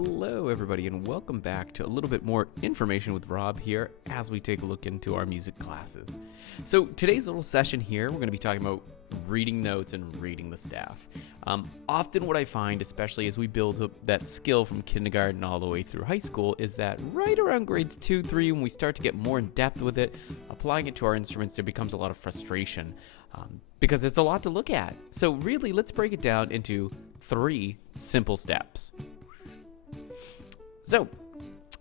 Hello, everybody, and welcome back to a little bit more information with Rob here as we take a look into our music classes. So today's little session here, we're going to be talking about reading notes and reading the staff. Often what I find, especially as we build up that skill from kindergarten all the way through high school, is that right around grades 2, 3, when we start to get more in depth with it, applying it to our instruments, there becomes a lot of frustration because it's a lot to look at. So really, let's break it down into 3 simple steps. So,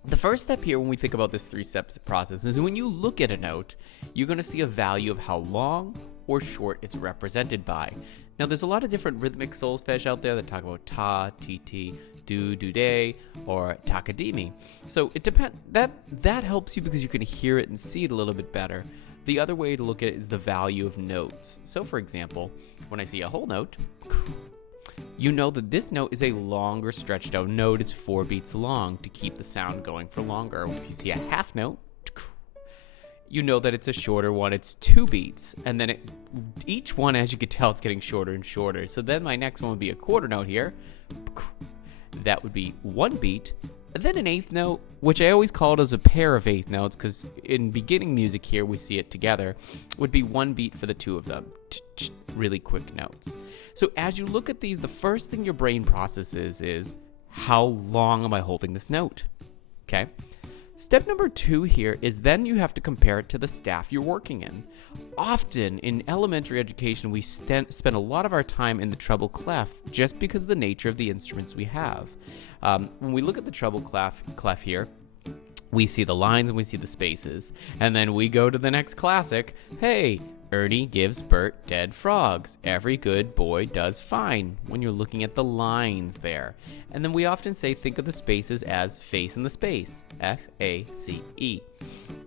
the first step here when we think about this 3 steps process is when you look at a note, you're going to see a value of how long or short it's represented by. Now, there's a lot of different rhythmic solfege out there that talk about ta, ti, do, day, or takadimi. So it depends. That helps you because you can hear it and see it a little bit better. The other way to look at it is the value of notes. So, for example, when I see a whole note, you know that this note is a longer stretched out note. It's 4 beats long to keep the sound going for longer. If you see a half note, you know that it's a shorter one. It's 2 beats. And then each one, as you can tell, it's getting shorter and shorter. So then my next one would be a quarter note here. That would be 1 beat. And then an eighth note, which I always call it as a pair of eighth notes, because in beginning music here, we see it together, would be 1 beat for the 2 of them. Really quick notes. So as you look at these, the first thing your brain processes is, how long am I holding this note? Okay. Step number 2 here is then you have to compare it to the staff you're working in. Often in elementary education, we spend a lot of our time in the treble clef just because of the nature of the instruments we have. When we look at the treble clef here, we see the lines and we see the spaces. And then we go to the next classic. Hey, Ernie gives Bert dead frogs. Every good boy does fine, when you're looking at the lines there. And then we often say, think of the spaces as face in the space. F-A-C-E.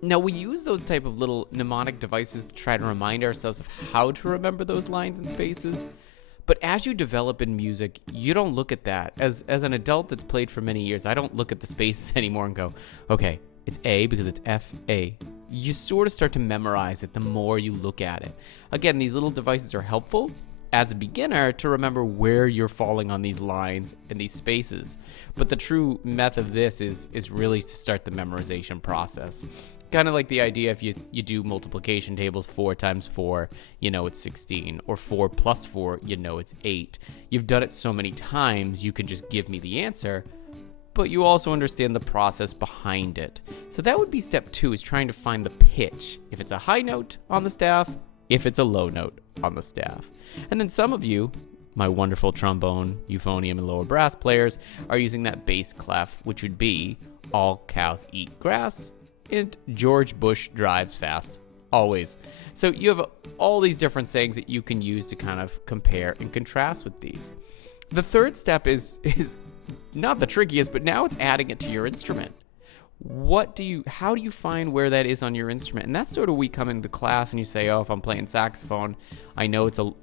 Now, we use those type of little mnemonic devices to try to remind ourselves of how to remember those lines and spaces. But as you develop in music, you don't look at that. As an adult that's played for many years, I don't look at the spaces anymore and go, okay, it's A because it's F-A. You sort of start to memorize it the more you look at it. Again, these little devices are helpful as a beginner to remember where you're falling on these lines and these spaces. But the true method of this is really to start the memorization process. Kind of like the idea if you do multiplication tables, 4 times 4, you know it's 16, or 4 plus 4, you know it's 8. You've done it so many times, you can just give me the answer, but you also understand the process behind it. So that would be step 2, is trying to find the pitch. If it's a high note on the staff, if it's a low note on the staff. And then some of you, my wonderful trombone, euphonium, and lower brass players, are using that bass clef, which would be all cows eat grass, and George Bush drives fast, always. So you have all these different sayings that you can use to kind of compare and contrast with these. The third step is not the trickiest, but now it's adding it to your instrument. How do you find where that is on your instrument? And that's sort of we come into class and you say, oh, if I'm playing saxophone, I know it's a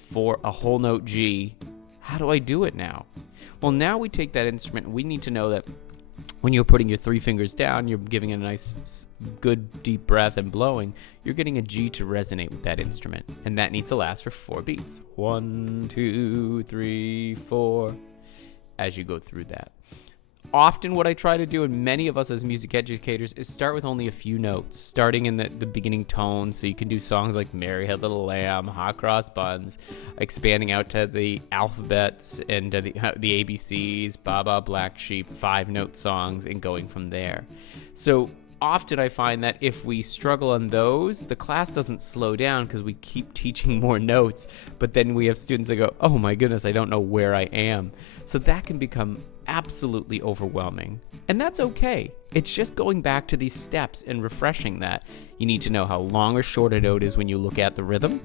whole note G. How do I do it now? Well, now we take that instrument and we need to know that when you're putting your 3 fingers down, you're giving it a nice, good, deep breath and blowing, you're getting a G to resonate with that instrument. And that needs to last for 4 beats. 1, 2, 3, 4, as you go through that. Often what I try to do, and many of us as music educators, is start with only a few notes, starting in the beginning tone, so you can do songs like Mary Had Little Lamb, Hot Cross Buns, expanding out to the alphabets and the ABCs, Baba Black Sheep, 5-note songs, and going from there. So often I find that if we struggle on those, the class doesn't slow down because we keep teaching more notes, but then we have students that go, oh my goodness, I don't know where I am. So that can become absolutely overwhelming. And that's okay. It's just going back to these steps and refreshing that. You need to know how long or short a note is when you look at the rhythm.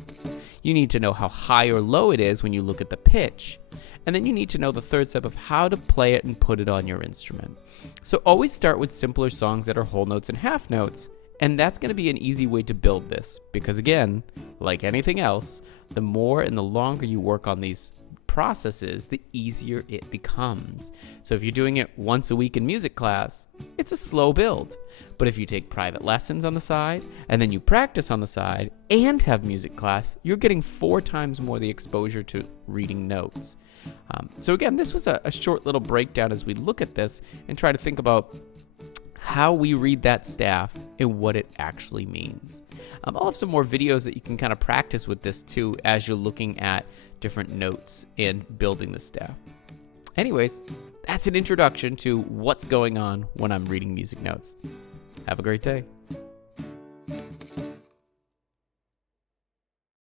You need to know how high or low it is when you look at the pitch. And then you need to know the third step of how to play it and put it on your instrument. So always start with simpler songs that are whole notes and half notes. And that's going to be an easy way to build this. Because again, like anything else, the more and the longer you work on these processes, the easier it becomes. So if you're doing it once a week in music class, it's a slow build. But if you take private lessons on the side, and then you practice on the side, and have music class, you're getting 4 times more the exposure to reading notes. So again, this was a short little breakdown as we look at this and try to think about how we read that staff and what it actually means. I'll have some more videos that you can kind of practice with this too as you're looking at different notes and building the staff. Anyways, that's an introduction to what's going on when I'm reading music notes. Have a great day.